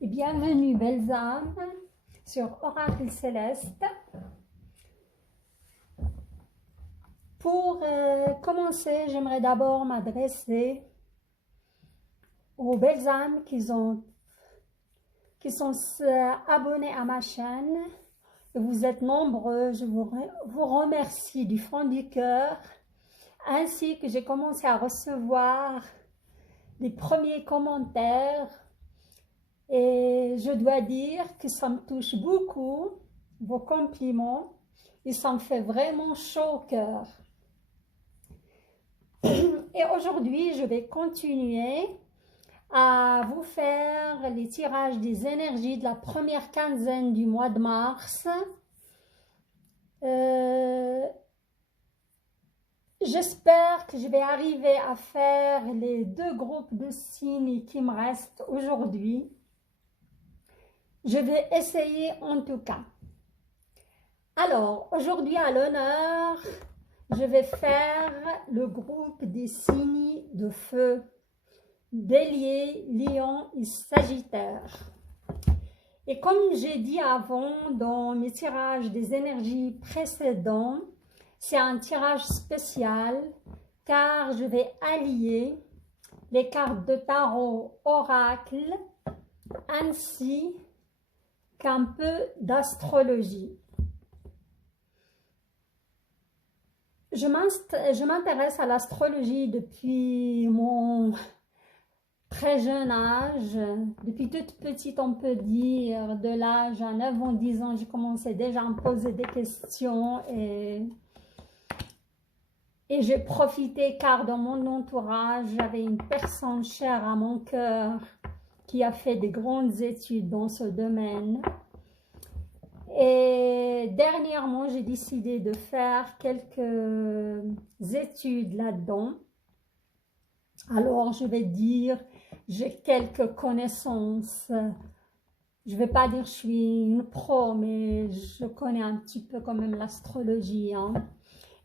et bienvenue belles âmes sur Oracle Céleste. Pour commencer, j'aimerais d'abord m'adresser aux belles âmes qui sont abonnées à ma chaîne. Vous êtes nombreux, je vous remercie du fond du cœur, ainsi que j'ai commencé à recevoir les premiers commentaires et je dois dire que ça me touche beaucoup, vos compliments, et ça me fait vraiment chaud au cœur. Et aujourd'hui, je vais continuer à vous faire les tirages des énergies de la première quinzaine du mois de mars. J'espère que je vais arriver à faire les 2 groupes de signes qui me restent aujourd'hui. Je vais essayer en tout cas. Alors, aujourd'hui à l'honneur, je vais faire le groupe des signes de feu. Bélier, Lion et Sagittaire. Et comme j'ai dit avant dans mes tirages des énergies précédents, c'est un tirage spécial car je vais allier les cartes de tarot oracle ainsi qu'un peu d'astrologie. Je m'intéresse à l'astrologie depuis mon très jeune âge, depuis toute petite on peut dire, de l'âge à 9 ans, 10 ans, j'ai commencé déjà à me poser des questions et j'ai profité car dans mon entourage, j'avais une personne chère à mon cœur qui a fait des grandes études dans ce domaine. Et dernièrement, j'ai décidé de faire quelques études là-dedans. Alors, je vais dire, j'ai quelques connaissances. Je ne vais pas dire que je suis une pro, mais je connais un petit peu quand même l'astrologie. Hein.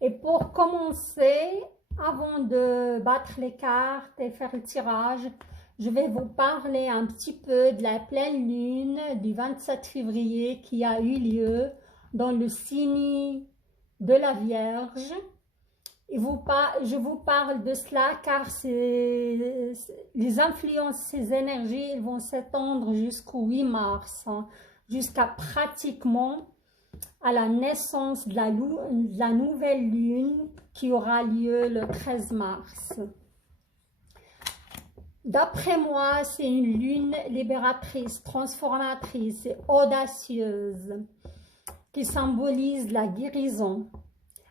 Et pour commencer, avant de battre les cartes et faire le tirage, je vais vous parler un petit peu de la pleine lune du 27 février qui a eu lieu dans le signe de la Vierge. Et je vous parle de cela car les influences, ces énergies vont s'étendre jusqu'au 8 mars, hein, jusqu'à pratiquement à la naissance de la nouvelle lune qui aura lieu le 13 mars. D'après moi, c'est une lune libératrice, transformatrice et audacieuse qui symbolise la guérison.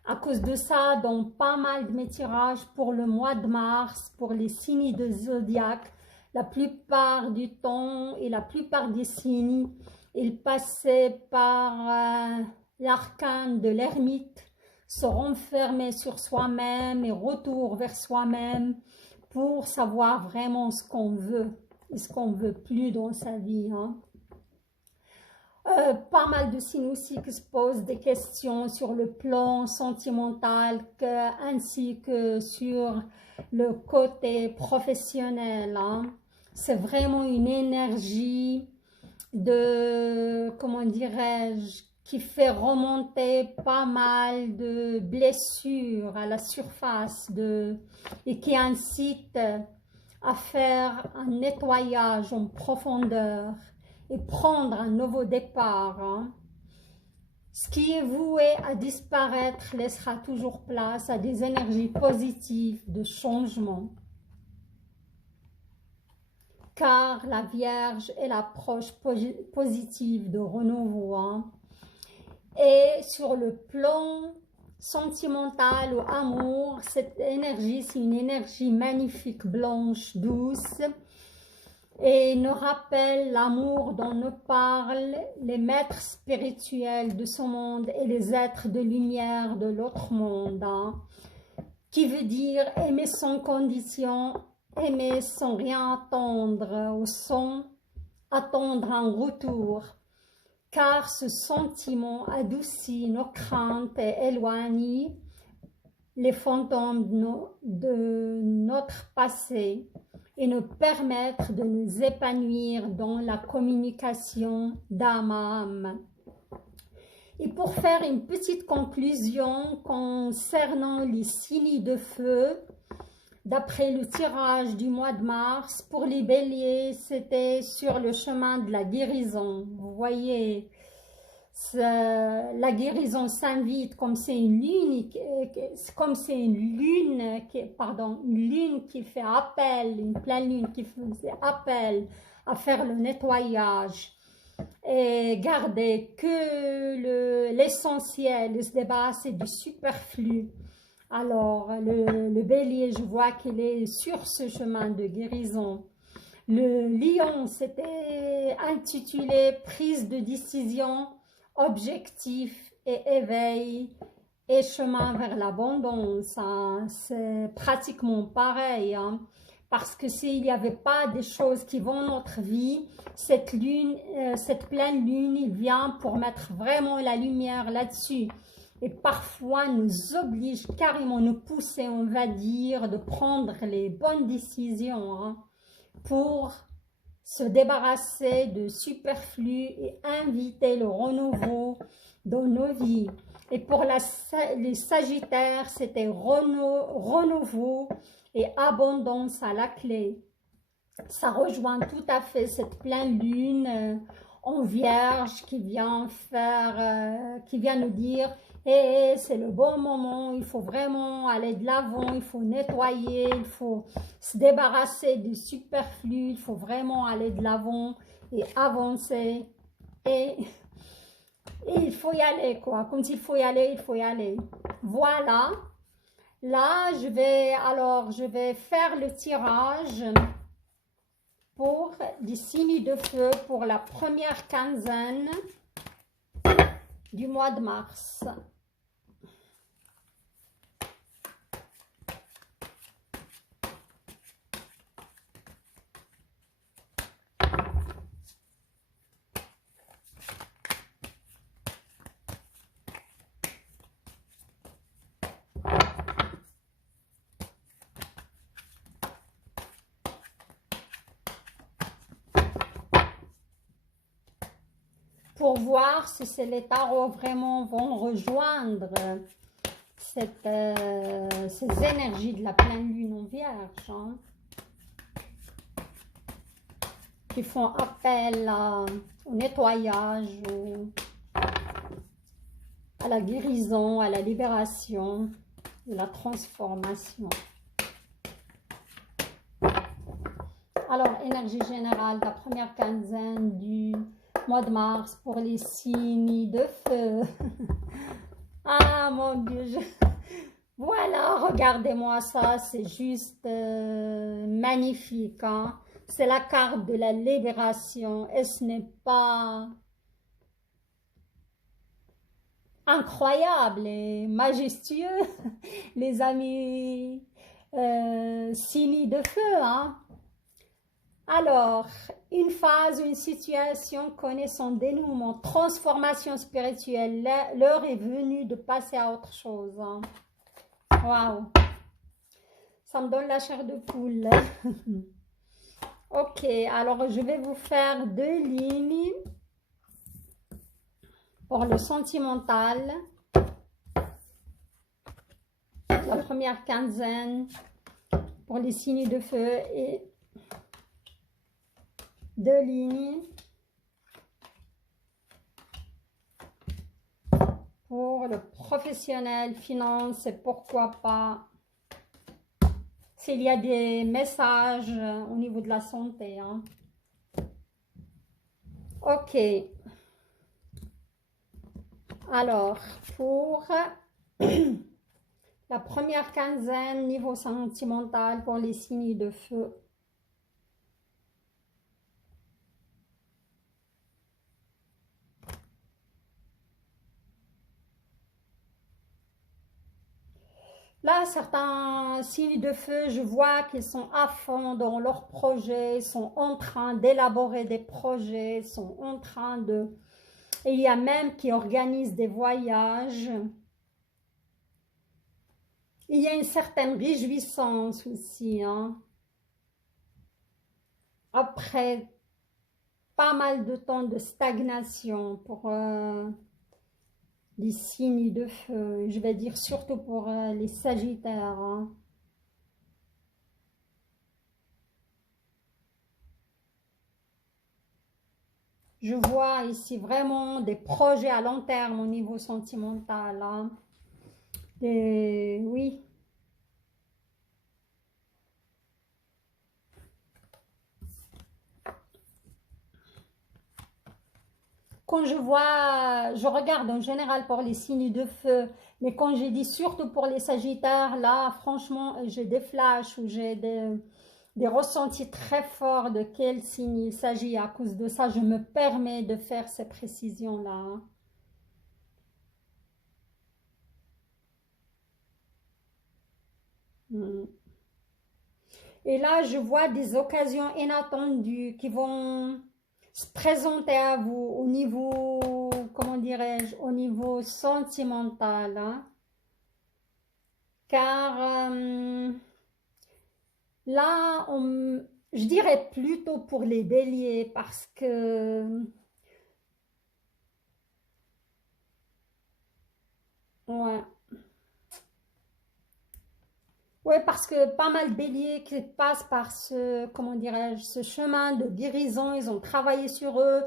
À cause de ça, dans pas mal de mes tirages pour le mois de mars, pour les signes de zodiaque, la plupart du temps et la plupart des signes, ils passaient par l'arcane de l'ermite, se renfermer sur soi-même et retour vers soi-même pour savoir vraiment ce qu'on veut et ce qu'on ne veut plus dans sa vie. Hein. Pas mal de signes aussi qui se posent des questions sur le plan sentimental ainsi que sur le côté professionnel. Hein. C'est vraiment une énergie de, comment dirais-je, qui fait remonter pas mal de blessures à la surface et qui incite à faire un nettoyage en profondeur et prendre un nouveau départ. Hein. Ce qui est voué à disparaître laissera toujours place à des énergies positives de changement. Car la Vierge est l'approche positive de renouveau. Hein. Et sur le plan sentimental ou amour, cette énergie, c'est une énergie magnifique, blanche, douce, et nous rappelle l'amour dont nous parlent les maîtres spirituels de ce monde et les êtres de lumière de l'autre monde, hein, qui veut dire aimer sans condition, aimer sans rien attendre ou sans attendre un retour, car ce sentiment adoucit nos craintes et éloigne les fantômes de notre passé et nous permettre de nous épanouir dans la communication d'âme à âme. Et pour faire une petite conclusion concernant les signes de feu, d'après le tirage du mois de mars, pour les béliers, c'était sur le chemin de la guérison. Vous voyez, la guérison s'invite comme c'est une lune, une lune qui fait appel, une pleine lune qui fait appel à faire le nettoyage et garder que l'essentiel et se débarrasser du superflu. Alors, le bélier, je vois qu'il est sur ce chemin de guérison. Le lion, c'était intitulé « Prise de décision, objectif et éveil et chemin vers l'abondance ». C'est pratiquement pareil, hein, parce que s'il n'y avait pas des choses qui vont dans notre vie, cette pleine lune, il vient pour mettre vraiment la lumière là-dessus. Et parfois nous oblige carrément, nous pousser, on va dire, de prendre les bonnes décisions, hein, pour se débarrasser de superflu et inviter le renouveau dans nos vies. Et pour les Sagittaires, c'était renouveau et abondance à la clé. Ça rejoint tout à fait cette pleine lune en Vierge qui vient nous dire et c'est le bon moment, il faut vraiment aller de l'avant, il faut nettoyer, il faut se débarrasser du superflu, il faut vraiment aller de l'avant et avancer. Et il faut y aller, quoi. Quand il faut y aller, il faut y aller. Voilà. Là, je vais faire le tirage pour des signes de feu pour la première quinzaine du mois de mars. Pour voir si les tarots vraiment vont rejoindre ces énergies de la pleine lune en Vierge, hein, qui font appel au nettoyage, à la guérison, à la libération, à la transformation. Alors, énergie générale de la première quinzaine du mois de mars pour les signes de feu. Ah mon Dieu, voilà, regardez-moi ça, c'est juste magnifique, hein? C'est la carte de la libération et ce n'est pas incroyable et majestueux, les amis signes de feu, hein? Alors, une phase, une situation connaît son dénouement, transformation spirituelle. L'heure est venue de passer à autre chose. Hein. Waouh! Ça me donne la chair de poule. Ok, alors je vais vous faire 2 lignes pour le sentimental. La première quinzaine pour les signes de feu et 2 lignes pour le professionnel, finance et pourquoi pas s'il y a des messages au niveau de la santé. Hein. Ok. Alors, pour la première quinzaine, niveau sentimental pour les signes de feu. Là, certains signes de feu, je vois qu'ils sont à fond dans leurs projets, sont en train d'élaborer des projets, sont en train de... Et il y a même qui organisent des voyages. Il y a une certaine réjouissance aussi, hein. après pas mal de temps de stagnation pour les signes de feu, je vais dire surtout pour les sagittaires, hein. Je vois ici vraiment des projets à long terme au niveau sentimental, hein. Oui. Quand je vois, je regarde en général pour les signes de feu, mais quand j'ai dit surtout pour les sagittaires, là, franchement, j'ai des flashs ou j'ai des ressentis très forts de quel signe il s'agit. À cause de ça, je me permets de faire ces précisions-là, hein. Mm. Et là, je vois des occasions inattendues qui vont se présenter à vous au niveau, comment dirais-je, au niveau sentimental, hein. Car là, je dirais plutôt pour les béliers parce que, ouais, ouais, parce que pas mal de béliers qui passent par ce, comment dirais-je, ce chemin de guérison, ils ont travaillé sur eux.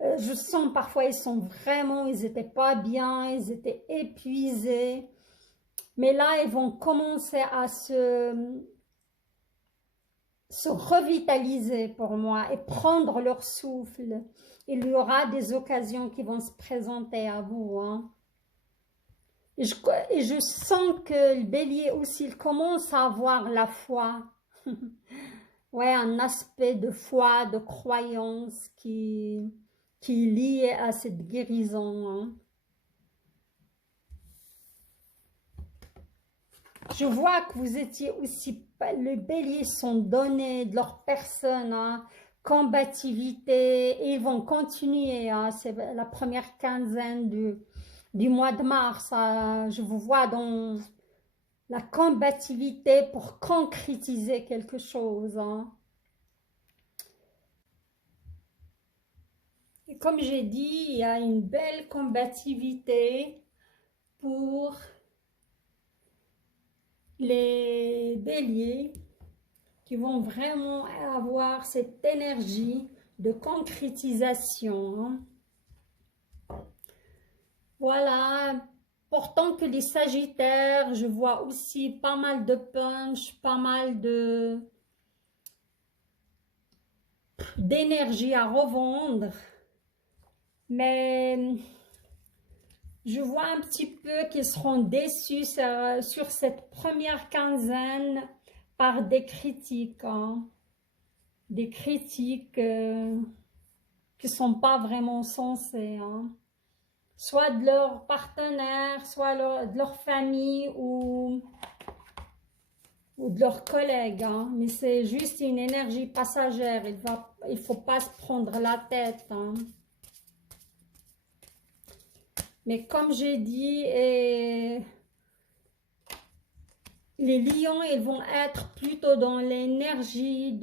Je sens parfois ils sont vraiment, ils étaient pas bien, ils étaient épuisés. Mais là, ils vont commencer à se revitaliser pour moi et prendre leur souffle. Il y aura des occasions qui vont se présenter à vous, hein. Et je sens que le bélier aussi, il commence à avoir la foi. Ouais, un aspect de foi, de croyance qui est lié à cette guérison, hein. Je vois que vous étiez aussi, les béliers sont donnés de leur personne, hein, combativité, et ils vont continuer, hein, c'est la première quinzaine du mois de mars, hein. Je vous vois dans la combativité pour concrétiser quelque chose, hein. Et comme j'ai dit, il y a une belle combativité pour les béliers qui vont vraiment avoir cette énergie de concrétisation, hein. Voilà. Pourtant que les sagittaires, je vois aussi pas mal de punch, pas mal d'énergie à revendre. Mais je vois un petit peu qu'ils seront déçus sur cette première quinzaine par des critiques, hein. Des critiques qui ne sont pas vraiment sensées, hein. Soit de leur partenaire, soit de leur famille ou de leurs collègues, hein. Mais c'est juste une énergie passagère, il faut pas se prendre la tête, hein. Mais comme j'ai dit, les lions, ils vont être plutôt dans l'énergie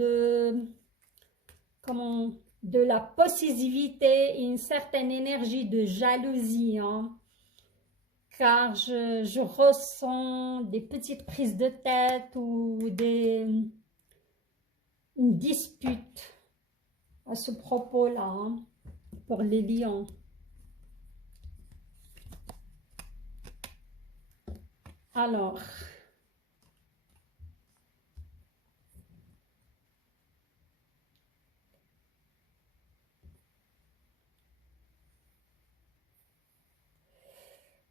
comment, de la possessivité et une certaine énergie de jalousie, hein. Car je ressens des petites prises de tête ou une dispute à ce propos-là, hein, pour les lions. Alors,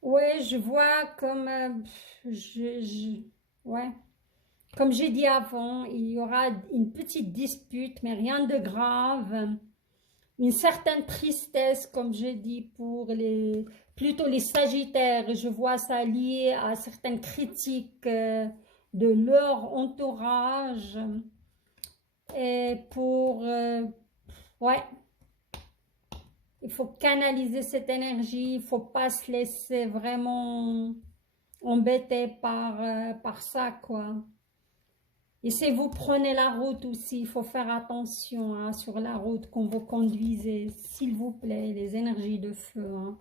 ouais, je vois comme, ouais, comme j'ai dit avant, il y aura une petite dispute, mais rien de grave. Une certaine tristesse, comme j'ai dit, pour plutôt les sagittaires. Je vois ça lié à certaines critiques de leur entourage. Et ouais, il faut canaliser cette énergie, il faut pas se laisser vraiment embêter par ça, quoi. Et si vous prenez la route aussi, il faut faire attention hein, sur la route quand vous conduisez, s'il vous plaît, les énergies de feu. Hein.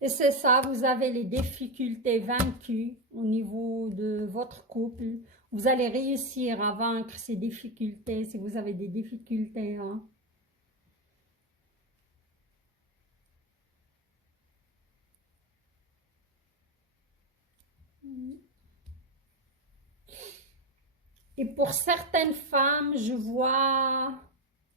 Et c'est ça, vous avez les difficultés vaincues au niveau de votre couple. Vous allez réussir à vaincre ces difficultés si vous avez des difficultés. Hein. Et pour certaines femmes, je vois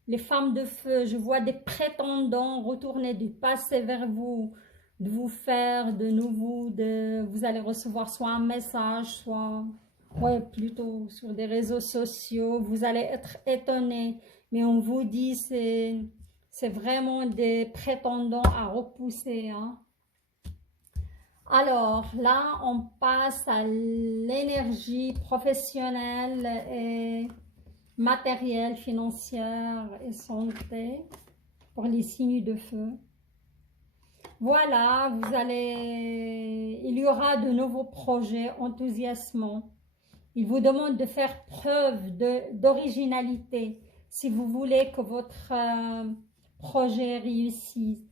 les femmes de feu, je vois des prétendants retourner du passé vers vous, de vous faire de nouveau, vous allez recevoir soit un message, soit ouais, plutôt sur des réseaux sociaux, vous allez être étonné, mais on vous dit c'est vraiment des prétendants à repousser. Hein. Alors là, on passe à l'énergie professionnelle et matérielle, financière et santé pour les signes de feu. Voilà, il y aura de nouveaux projets enthousiasmants. Il vous demande de faire preuve d'originalité si vous voulez que votre projet réussisse.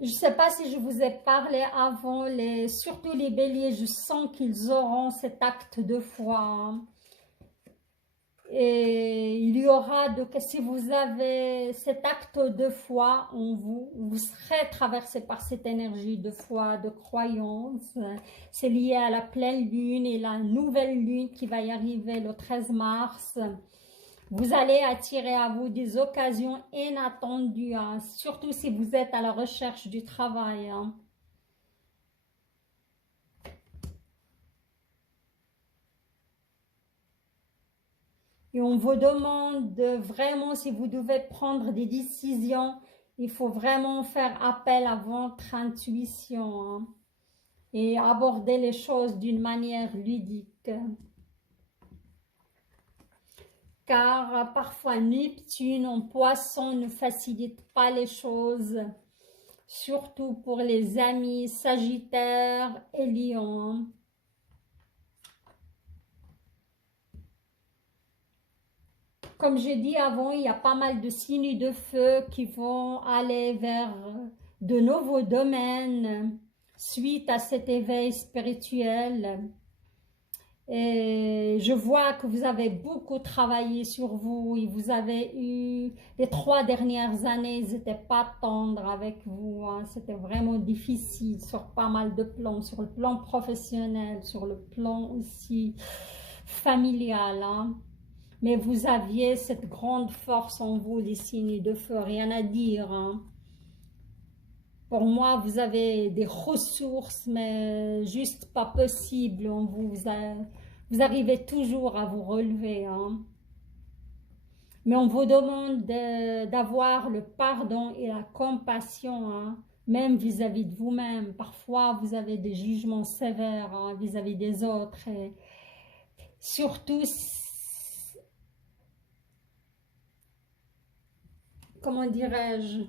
Je ne sais pas si je vous ai parlé avant, surtout les béliers, je sens qu'ils auront cet acte de foi. Hein. Et il y aura, si vous avez cet acte de foi en vous, vous serez traversé par cette énergie de foi, de croyance. C'est lié à la pleine lune et la nouvelle lune qui va y arriver le 13 mars. Vous allez attirer à vous des occasions inattendues, hein, surtout si vous êtes à la recherche du travail. Hein. Et on vous demande vraiment, si vous devez prendre des décisions, il faut vraiment faire appel à votre intuition hein, et aborder les choses d'une manière ludique. Car parfois Neptune en poisson ne facilite pas les choses, surtout pour les amis Sagittaire et Lion. Comme j'ai dit avant, il y a pas mal de signes de feu qui vont aller vers de nouveaux domaines suite à cet éveil spirituel. Et je vois que vous avez beaucoup travaillé sur vous et vous avez eu, les 3 dernières années, ils n'étaient pas tendres avec vous, hein. C'était vraiment difficile sur pas mal de plans, sur le plan professionnel, sur le plan aussi familial. Hein. Mais vous aviez cette grande force en vous, les signes de feu, rien à dire. Hein. Pour moi, vous avez des ressources, mais juste pas possible en vous. Vous arrivez toujours à vous relever. Hein. Mais on vous demande d'avoir le pardon et la compassion, hein, même vis-à-vis de vous-même. Parfois, vous avez des jugements sévères hein, vis-à-vis des autres. Et surtout, comment dirais-je?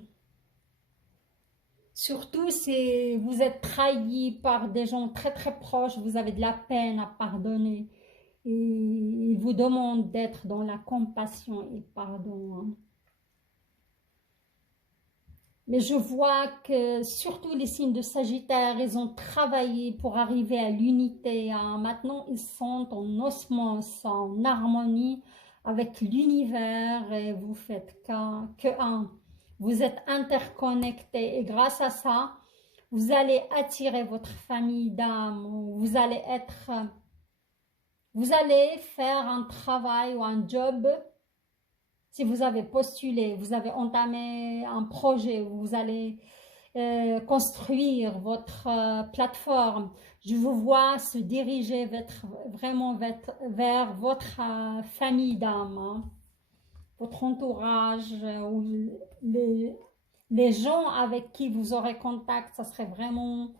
Surtout si vous êtes trahi par des gens très très proches, vous avez de la peine à pardonner. Et il vous demande d'être dans la compassion et le pardon. Hein. Mais je vois que surtout les signes de Sagittaire, ils ont travaillé pour arriver à l'unité. Hein. Maintenant, ils sont en osmose, en harmonie avec l'univers et vous faites que un. Vous êtes interconnectés et grâce à ça, vous allez attirer votre famille d'âme. Vous allez faire un travail ou un job. Si vous avez postulé, vous avez entamé un projet, vous allez construire votre plateforme, je vous vois se diriger vraiment vers votre famille d'âme. Hein. Votre entourage ou les gens avec qui vous aurez contact, ça serait vraiment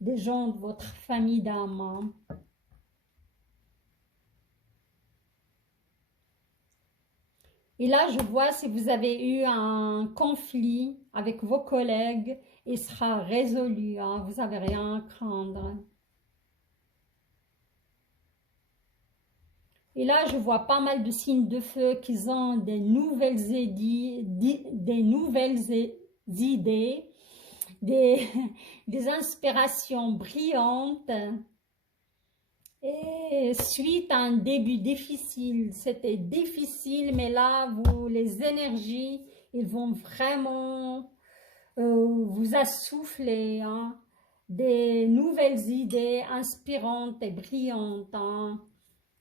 des gens de votre famille d'âme. Hein. Et là, je vois si vous avez eu un conflit avec vos collègues, il sera résolu, hein, vous n'avez rien à craindre. Et là, je vois pas mal de signes de feu qui ont des nouvelles idées, des, des inspirations brillantes. Et suite à un début difficile, c'était difficile, mais là, les énergies, ils vont vraiment vous assouffler, hein, des nouvelles idées inspirantes et brillantes, hein.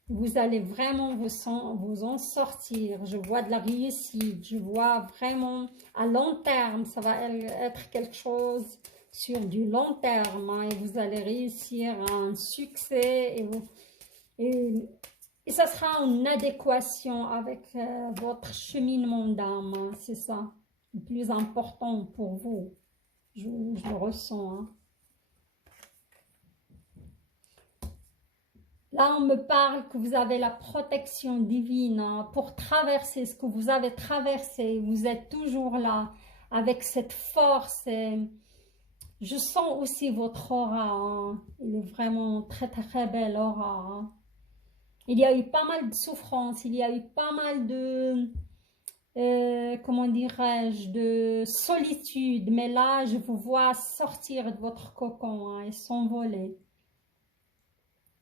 Vous allez vraiment vous en sortir. Je vois de la réussite, je vois vraiment à long terme, ça va être quelque chose sur du long terme, hein, et vous allez réussir à un succès et ça sera en adéquation avec votre cheminement d'âme, hein, c'est ça le plus important pour vous. Je le ressens, hein. Là, on me parle que vous avez la protection divine, hein, pour traverser ce que vous avez traversé. Vous êtes toujours là avec cette force. Et je sens aussi votre aura, hein. Il est vraiment très très belle aura, hein. Il y a eu pas mal de souffrances, il y a eu pas mal de, comment dirais-je, de solitude. Mais là, je vous vois sortir de votre cocon, hein, et s'envoler.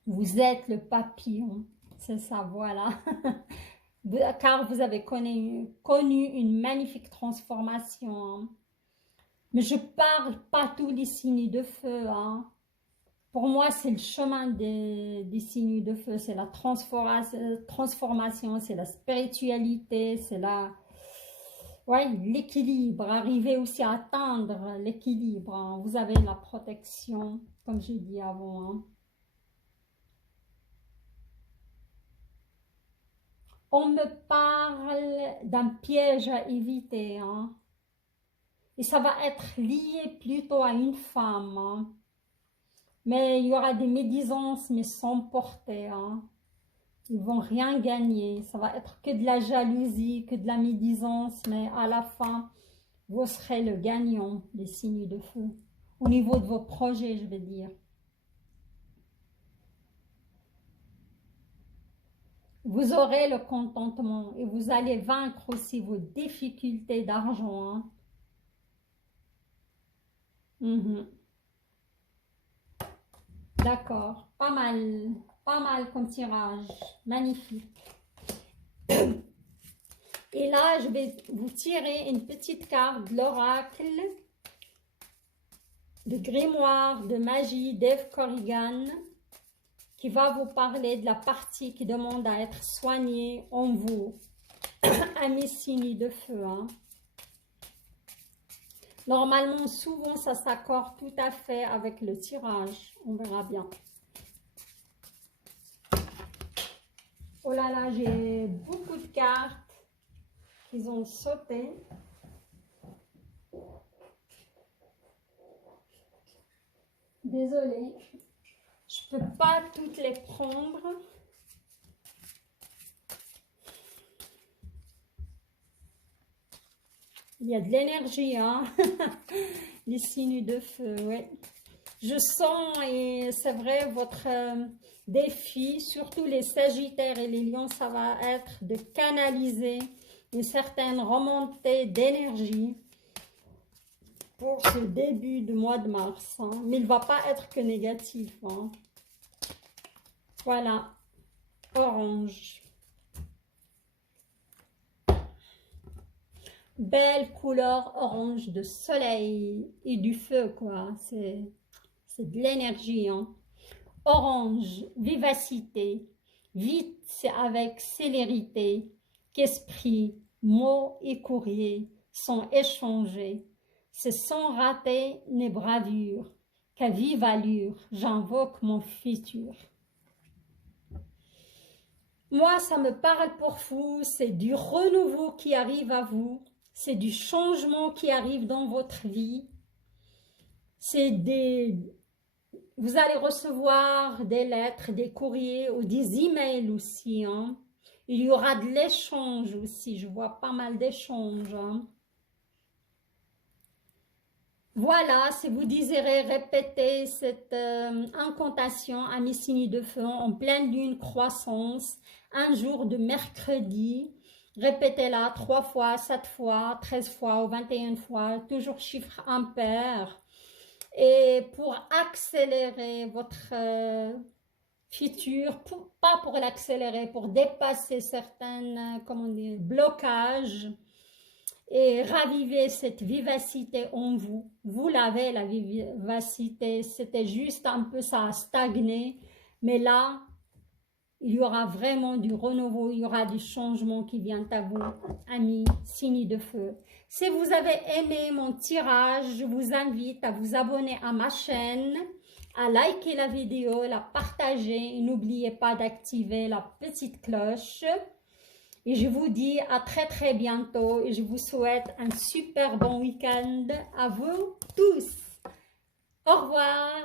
Vous êtes le papillon, c'est ça, voilà. Car vous avez connu une magnifique transformation, hein. Mais je parle pas tous les signes de feu, hein. Pour moi, c'est le chemin des signes de feu, c'est la transformation, c'est la spiritualité, c'est ouais, l'équilibre, arriver aussi à atteindre l'équilibre, hein. Vous avez la protection, comme j'ai dit avant, hein. On me parle d'un piège à éviter, hein. Et ça va être lié plutôt à une femme, hein. Mais il y aura des médisances, mais sans portée, hein. Ils vont rien gagner. Ça va être que de la jalousie, que de la médisance, mais à la fin, vous serez le gagnant des signes de feu. Au niveau de vos projets, je veux dire. Vous aurez le contentement et vous allez vaincre aussi vos difficultés d'argent, hein. D'accord, pas mal comme tirage, magnifique. Et là, je vais vous tirer une petite carte de l'oracle, de grimoire, de magie d'Eve Corrigan, qui va vous parler de la partie qui demande à être soignée en vous, à mes signes de feu, hein. Normalement, souvent, ça s'accorde tout à fait avec le tirage. On verra bien. Oh là là, j'ai beaucoup de cartes qui ont sauté. Désolée. Je ne peux pas toutes les prendre. Il y a de l'énergie, hein. Les signes de feu, oui. Je sens, et c'est vrai, votre défi, surtout les Sagittaires et les Lions, ça va être de canaliser une certaine remontée d'énergie pour ce début de mois de mars, hein. Mais il ne va pas être que négatif, hein. Voilà, orange. Belle couleur orange de soleil et du feu, quoi. C'est de l'énergie, hein. Orange, vivacité. Vite, c'est avec célérité qu'esprit, mots et courriers sont échangés. C'est sans rater ni bravure, qu'à vive allure, j'invoque mon futur. Moi, ça me parle pour vous, c'est du renouveau qui arrive à vous, c'est du changement qui arrive dans votre vie, c'est vous allez recevoir des lettres, des courriers ou des emails aussi, hein. Il y aura de l'échange aussi, je vois pas mal d'échanges. Hein. Voilà, si vous désirez répéter cette incantation à mes signes de feu en pleine lune croissance, un jour de mercredi, répétez-la 3 fois, 7 fois, 13 fois ou 21 fois, toujours chiffre impair. Et pour accélérer votre futur, pas pour l'accélérer, pour dépasser certains comment dire, blocages, et raviver cette vivacité en vous. Vous l'avez, la vivacité, c'était juste un peu ça a stagné, mais là, il y aura vraiment du renouveau, il y aura du changement qui vient à vous, amis, signes de feu. Si vous avez aimé mon tirage, je vous invite à vous abonner à ma chaîne, à liker la vidéo, la partager, et n'oubliez pas d'activer la petite cloche. Et je vous dis à très bientôt et je vous souhaite un super bon week-end à vous tous. Au revoir.